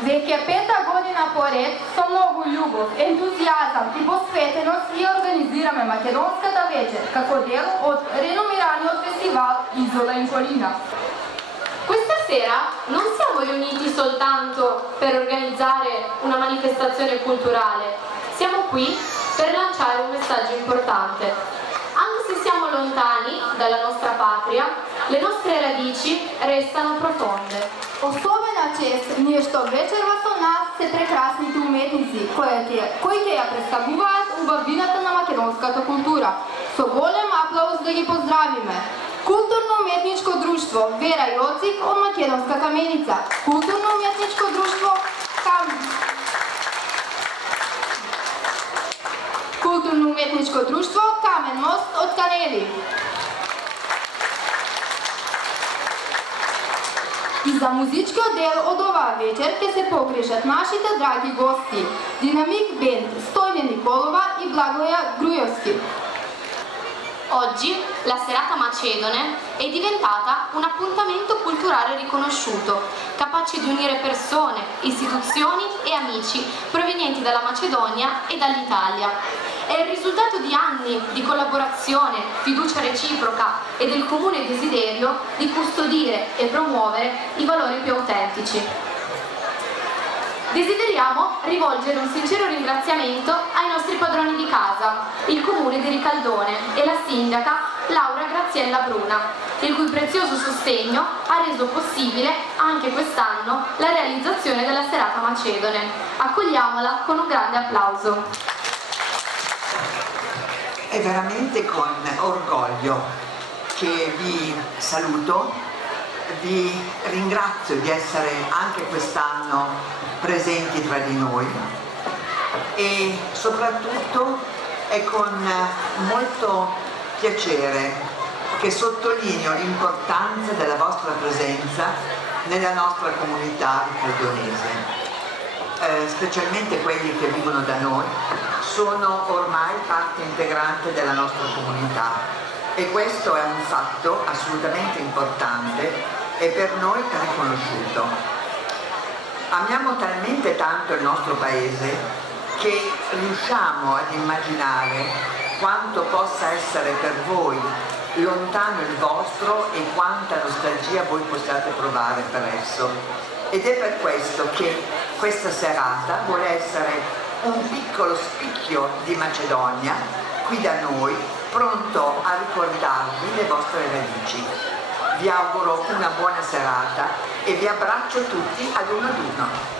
Веќе пета година поред, со многу љубов, ентузијазам и посветеност ја организираме Македонската вечер како дел од реномираниот фестивал Isola in Collina. Questa sera non siamo riuniti soltanto per organizzare una manifestazione culturale, siamo qui per lanciare un messaggio importante. Anche se siamo lontani dalla nostra patria, le nostre radici restano profonde. Особена чест ни е што вечерва со нас се прекрасните уметници кои ќе ја представуваат убавината на македонската култура. Со голем аплауз да ги поздравиме. Културно-уметничко друштво Вера Јоцик од Македонска Каменица, Културно-уметничко друштво Културно-уметничко друштво Камен мост од Канели. И за музичкиот дел од оваа вечер ќе се погрижат нашите драги гости, Динамик Бенд, Стојне Николова и Благоја Грујовски. Oggi la serata macedone è diventata un appuntamento culturale riconosciuto, capace di unire persone, istituzioni e amici provenienti dalla Macedonia e dall'Italia. È il risultato di anni di collaborazione, fiducia reciproca e del comune desiderio di custodire e promuovere i valori più autentici. Desideriamo rivolgere un sincero ringraziamento ai nostri padroni di casa, il comune di Ricaldone e la sindaca Laura Graziella Bruna, il cui prezioso sostegno ha reso possibile anche quest'anno la realizzazione della serata macedone. Accogliamola con un grande applauso. È veramente con orgoglio che vi saluto, vi ringrazio di essere anche quest'anno presenti tra di noi e soprattutto è con molto piacere che sottolineo l'importanza della vostra presenza nella nostra comunità ricaldonese. Specialmente quelli che vivono da noi sono ormai parte integrante della nostra comunità e questo è un fatto assolutamente importante e per noi riconosciuto. Amiamo talmente tanto il nostro paese che riusciamo ad immaginare quanto possa essere per voi lontano il vostro e quanta nostalgia voi possiate provare per esso. Ed è per questo che questa serata vuole essere un piccolo spicchio di Macedonia qui da noi, pronto a ricordarvi le vostre radici. Vi auguro una buona serata e vi abbraccio tutti ad uno.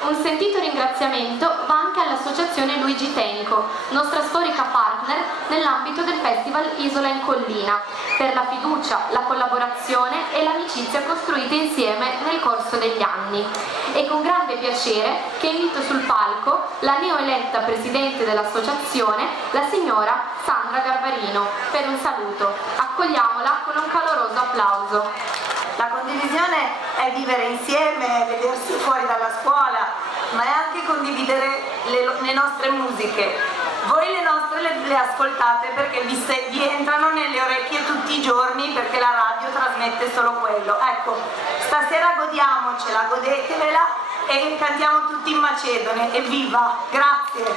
Un sentito ringraziamento va anche all'associazione Luigi Tenco, nostra storica partner nell'ambito del Festival Isola in Collina, per la fiducia, la collaborazione e l'amicizia costruite insieme nel corso degli anni. È con grande piacere che invito sul palco la neoeletta presidente dell'associazione, la signora Sandra Garbarino, per un saluto. Accogliamola con un caloroso applauso. La condivisione è vivere insieme, vedersi fuori dalla scuola, ma è anche condividere le nostre musiche. Voi le nostre le ascoltate perché vi entrano nelle orecchie tutti i giorni perché la radio trasmette solo quello. Ecco, stasera godiamocela, godetevela e cantiamo tutti in macedone. Evviva! Grazie!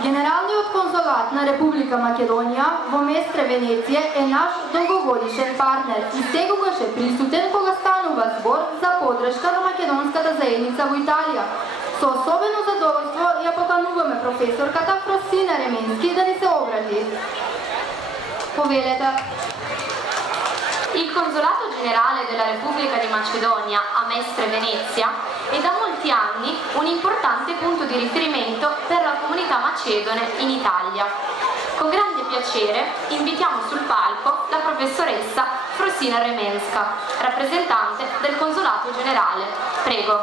Генералниот конзулат на Република Македонија во Местре Венеција е наш долгогодишен партнер и секогаш е присутен кога станува збор за поддршка на македонската заедница во Италија. Со особено задоволство ја покануваме професорката Фросина Ременски да ни се обрати. Повелете. Il Consolato Generale della Repubblica di Macedonia a Mestre Venezia è da molti anni un importante punto di riferimento per la comunità macedone in Italia. Con grande piacere invitiamo sul palco la professoressa Frosina Remenska, rappresentante del Consolato Generale. Prego.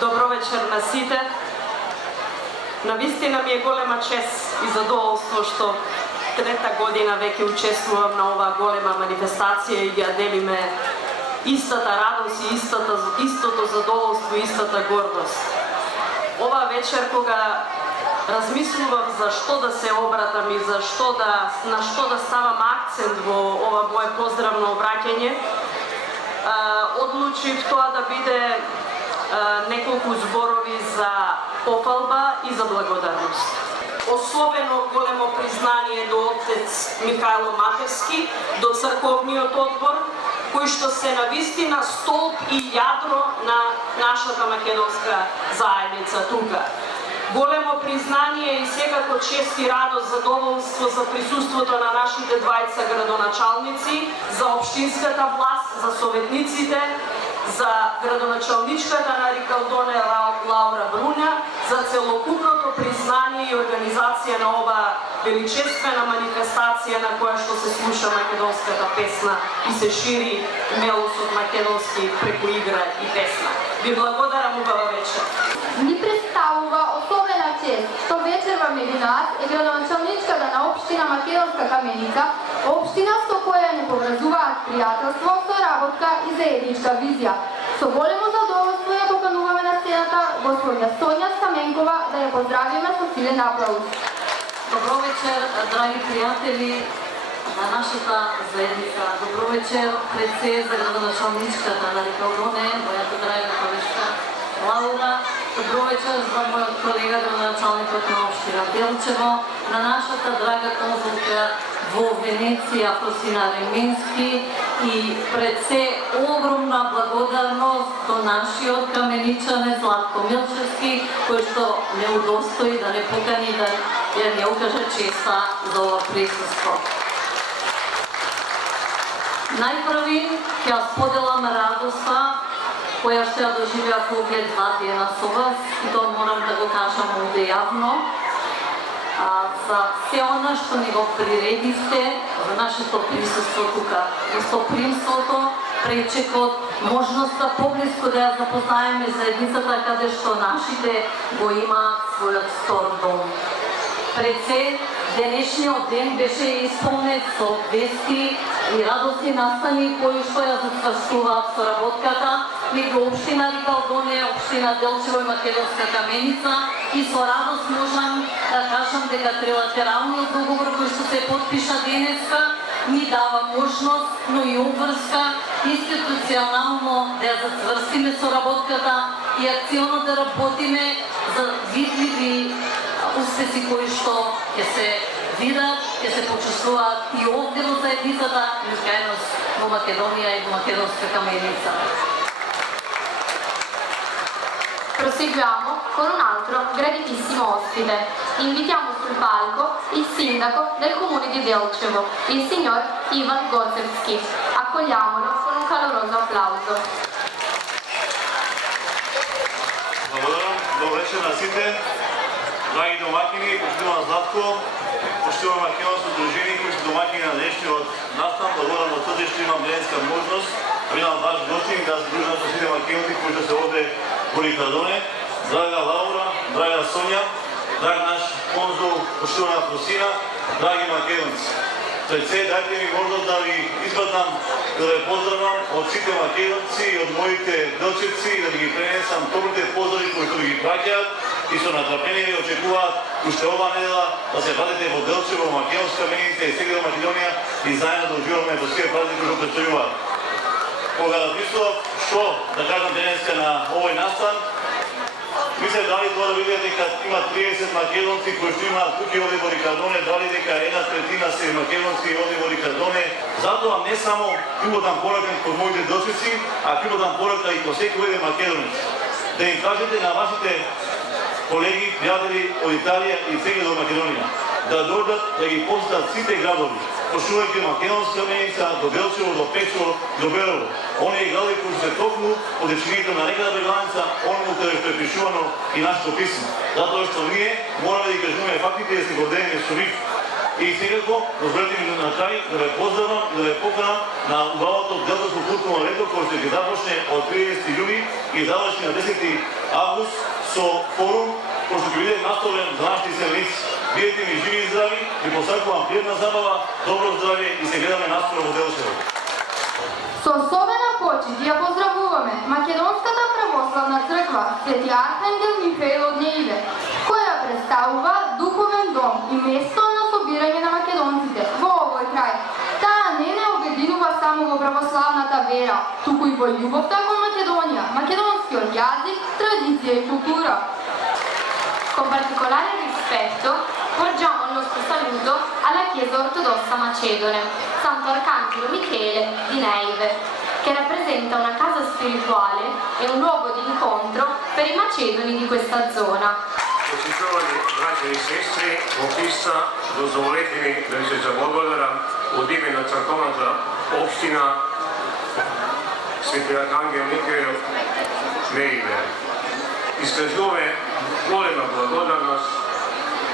Добро вечер на сите. Навистина ми е голема чест и задоволство што трета година веќе учествувам на оваа голема манифестација и ја делиме истата радост и истото задоволство и истата гордост. Ова вечер кога размислував за што да се обратам и на што да ставам акцент во ова мое поздравно обраќање, одлучив тоа да биде неколку зборови за пофалба и за благодарност. Особено големо признание до отец Михајло Матерски, до црковниот одбор, кои што се навистина столб и јадро на нашата македонска заедница тука. Големо признание и секако чест и радост, задоволство за присуството на нашите двајца градоначалници, за општинската власт, за советниците, за градоначалничката на Рикалдоне Лаура Бруња, за целокупното признание и организација на ова величествена манифестација на која што се слуша македонската песна и се шири мелосот македонски преку игра и песна. Ви благодарам, убава вечер. Ни представува особена чест што вечерва меѓу нас е градоначалничката на општина Македонска Каменица, општина со која не поврзуваат пријателство, соработка и заедничка визија. Со големо задоволство ја покануваме на сцената господја Сонја Стаменкова да ја поздравиме со силен аплауз. Добро вечер, драги пријатели на нашата заедница. Добро вечер, пред се за градоначалничката на Рикалдоне, мојата драга колешка Лаура. Добро вечер за мојот колега градоначалникот на општина Делчево, на нашата драга конзулка во Венеција Фросина Ременски и пред се огромна благодарност до нашиот каменичанец Златко Милчевски, кој што не удостои да не покани да ја не укаже честа за ова присуство. Најпрви ќе споделам радоста која што ја доживеав овие 2 дена со вас и тоа морам да го кажам овде јавно. За се она што ни го приредивте за нашето присуство тука, гостопримството, пречекот, можноста поблиску да ја запознаеме заедницата каде што нашите го имаат својот стор дом. Пред се, денешниот ден беше исполнет со вести и радосни настани кои што ја зацврстуваат соработката меѓу општина Рикалдоне, општина Делчево и Македонска Каменица и со радост можам да кажам дека трилатералниот договор кој што се потпиша денеска ни дава можност, но и обврска институционално да ја зацврстиме соработката и акционно да работиме за видливи успеси кои што ќе се видат, ќе се почувствуваат и овде во заедницата, и во Македонија и во Македонска Каменица. Proseguiamo con un altro graditissimo ospite. Invitiamo sul palco il sindaco del comune di Delčevo, il signor Ivan Gocevski. Accogliamolo con un caloroso applauso. Добро вечер на сите, драги домакини, поштувам Златко, поштувам македонско дружини, кои се домакини на денешниот настан. Благодарам на тоа што имам денеска можност, имам ваш гостин да се дружам со сите македонци кои што се овде во Рикалдоне. Драга Лаура, драга Сонја, драг наш конзул, поштувана Фросина, драги македонци. Пред се, дайте ми можност да ви избатам, да ве поздравам од сите македонци и од моите делчевци и да ги пренесам добрите поздрави кои што ги праќаат и со натрапение ви очекуваат уште ова недела да се вратите во Делчево, во Македонска Каменица и сега Македонија и заедно да уживаме во сите празници кои што престојуваат. кога размислував што да кажам денеска на овој настан, мислев дали тоа да видите дека има 30 македонци кои што имаат туки оди во Рикардоне, дали дека 1/3 се македонци оди во Рикардоне. Затоа не само ќе дам порака кон моите дочици, а ќе дам порака и кон секој еден македонец. Да им кажете на вашите колеги, пријатели од Италија и сега до Македонија, да дојдат да ги посетат сите градови, почнувајќи Македонска меница, до Белчево, до Печово, до Белово. Оние градови кои се токму од дечините на реката граница, оно каде што е пишувано и нашето писмо. Затоа што ние мораме да ги кажуваме фактите и да се гордееме со нив. И секако, дозволете ми на крај да ве поздравам и да ве поканам на убавото Делтаско културно лето кој ќе ги започне од 30 јуни и заврши на 10 август со форум кој ќе биде наставен за нашите иселеници. Бидете ми живи и здрави, ви посакувам пријатна забава, добро здравје и се гледаме наскоро во Делчево. Со особена почит ја поздравуваме Македонската православна црква Свети Архангел Михаил од Неиве, која представува духовен дом и место на собирање на македонците во овој крај. Таа не обединува само во православната вера, туку и во љубовта кон Македонија, македонскиот јазик, традиција и култура. Con particolare rispetto porgiamo il nostro saluto alla Chiesa Ortodossa Macedone, Santo Arcangelo Michele di Neive, che rappresenta una casa spirituale e un luogo di incontro per i macedoni di questa zona. Poštovani braće i sestri, popista, dozvolite mi da se zablagodaram od imena crkveната opština Svetog Arhangela Mihajla Neive. Iskazuje голема благодарност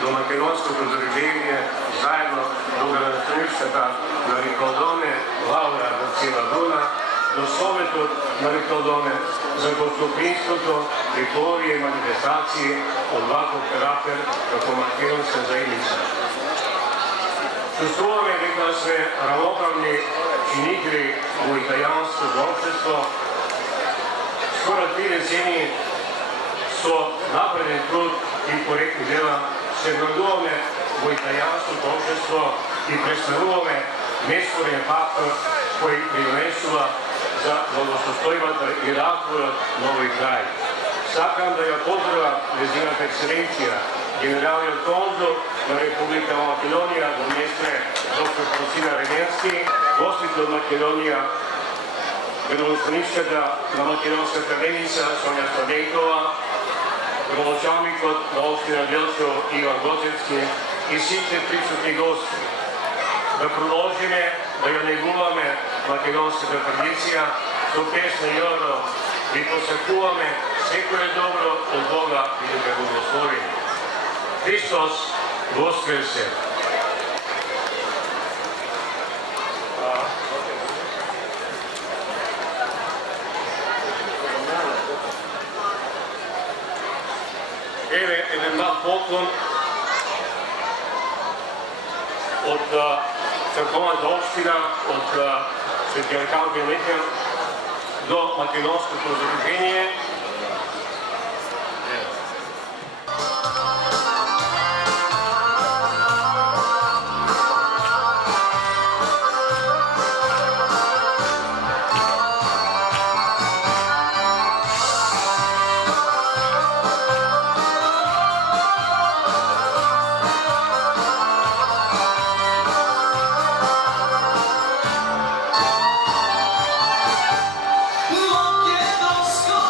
до македонското дружение заедно до градоначалницата на Рикардоне Лаура Дацила-Дуна, до Советот на Рикардоне за гостопримството, ритуали и манифестации од ваков карактер како македонска заедница. Чувствуваме дека сме равноправни чинители во италијанското општество. Скоро 3 децении со напреден труд и коректни дела се вградуваме во италијанското општество и представуваме неспорен фактор кој придонесува за благосостојбата и развојот на овој крај. Сакам да ја поздравам нејзината екселенција, генералниот конзул на Република Македонија, во месте доктор Просина Регенски, гостите од Македонија, градоначалничката на Македонската меница Сонја Стаденкова, градоначалникот на општина Делчево Иван Гоцевски и сите присутни гости. Да продолжиме да ја негуваме македонската традиција со песна и одо и посакуваме секое добро од Бога и да го благослови. Христос воскресе! Еве еден мал поклон од црковната општина, од Свети Архангел Михаил до македонското задружение. Македонско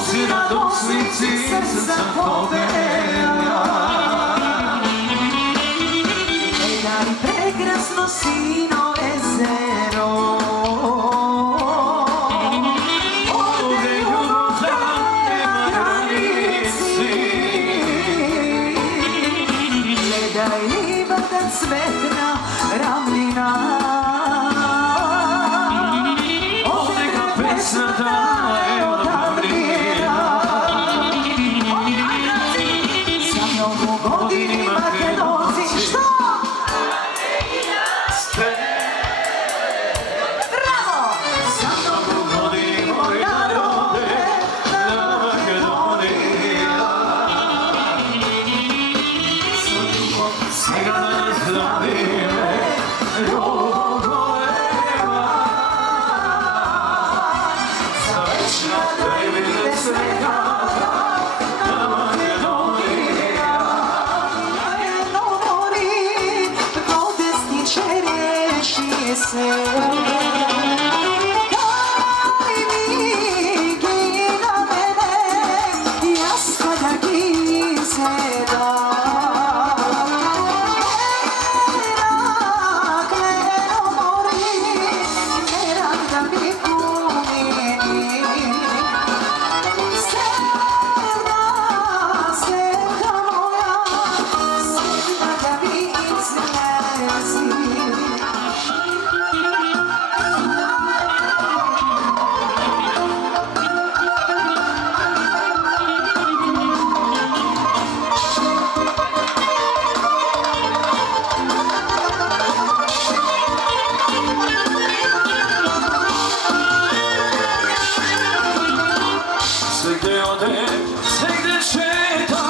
Nosi radosnici srca poveja. Gledaj prekrasno sino jezero, ovdje ljubav nema granici. Gledaj livada cvetna ravnina, ovdje ga pesna daje od davnina. Za mnogo godini Makedonci, što? Bravo! Za mnogo godini moj narode, na Makedonija. Sa ljubom svega nas zdravime, ljubav golema. Za večna previde svega, na Makedonija. Jedno mori, godesniče riješi se. Daj mi gina mene, jaska da gize da. Merak, leno mori, merak da mi kumini. Sevda, sevda moja, sevda da mi izlezi. Svegde ode, svegde šeta,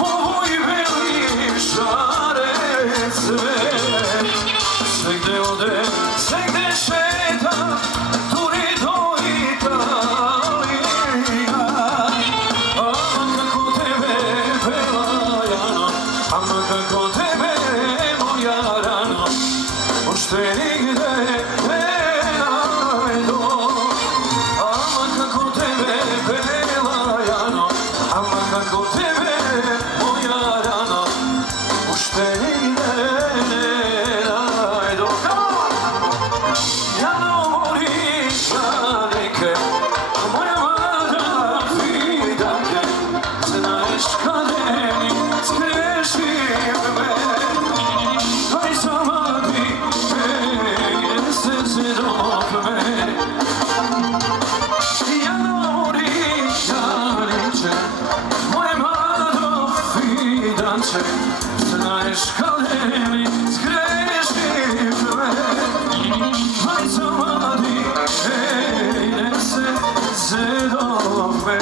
ovoj veli žare sve. Svegde ode, svegde šeta, turi do Italija. Ama kako tebe, Belajano, ama kako tebe, moja rano, ošte nigde ne najdo. Ama kako tebe, Belajano, ama kako tebe, moja rano, ošte nigde ne najdo. Jano mori žalike, moja mlada fidanke, znaš kade mi zgrešim me. Aj zamadi me, srce dok me. Jano mori žalike, moje mlado fidanče, znaš kade mi zgrešim me. Aj zamadi me, srce dok me.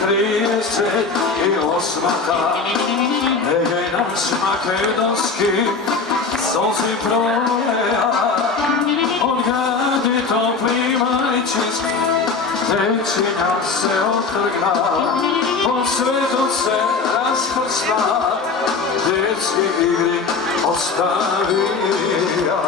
38-та Еге наш македонски Солзи пролеја Од гради топли мајчински Течиња се отргна По светот се распрсна Детски игри оставија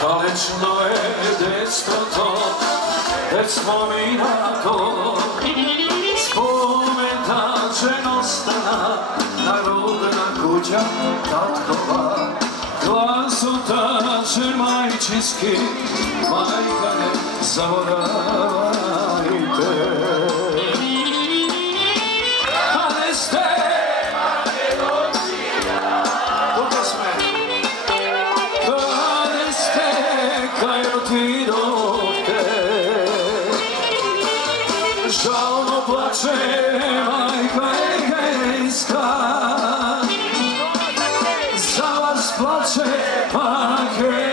Далечно е детството, детство минато, спомента женоста на родна куќа таткова, гласот тачен мајчински, мајка не заборавајте. Žalno plače majka Egejska, za vas plače Makedonija.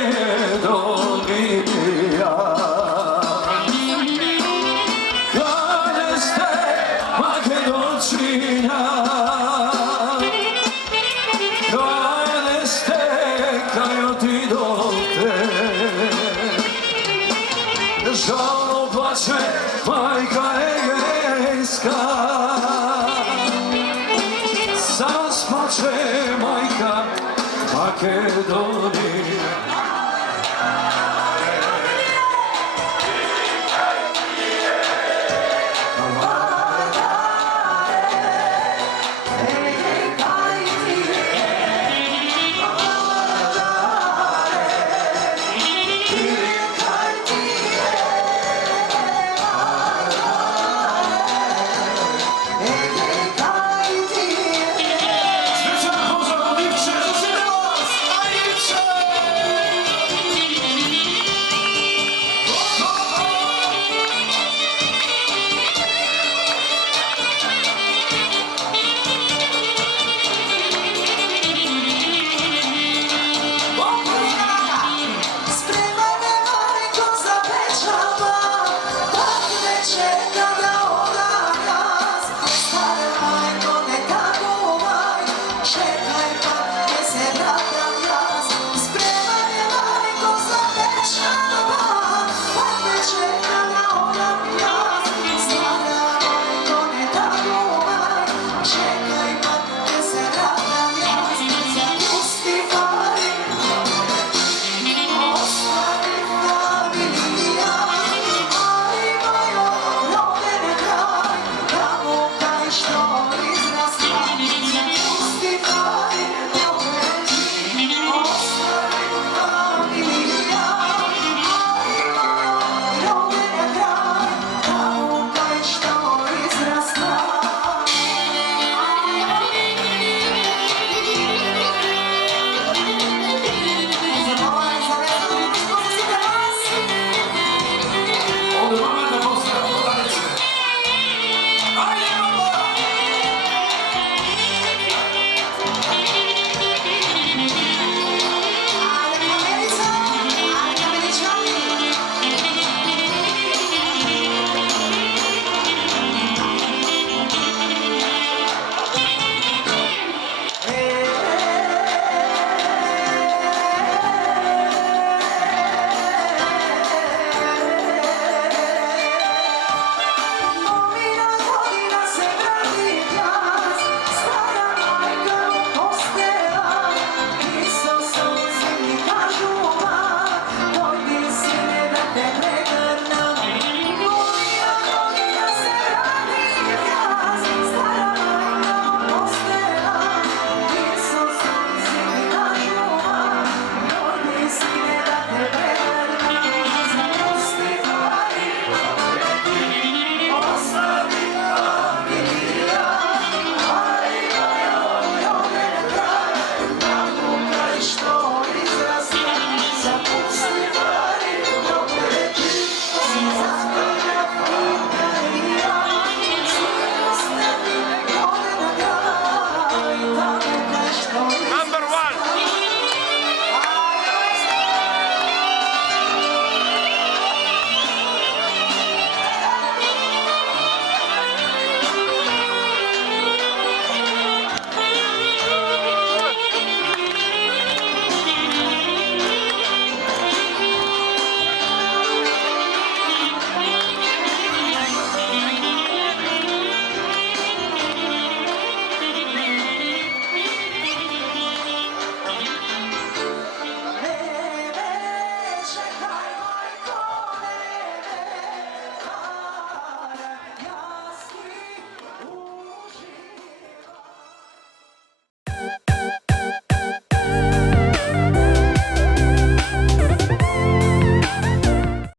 Kada ste Makedončinja, kada ste kaj otidote, žalno plače majka Egejska, za vas plače majka Makedonija.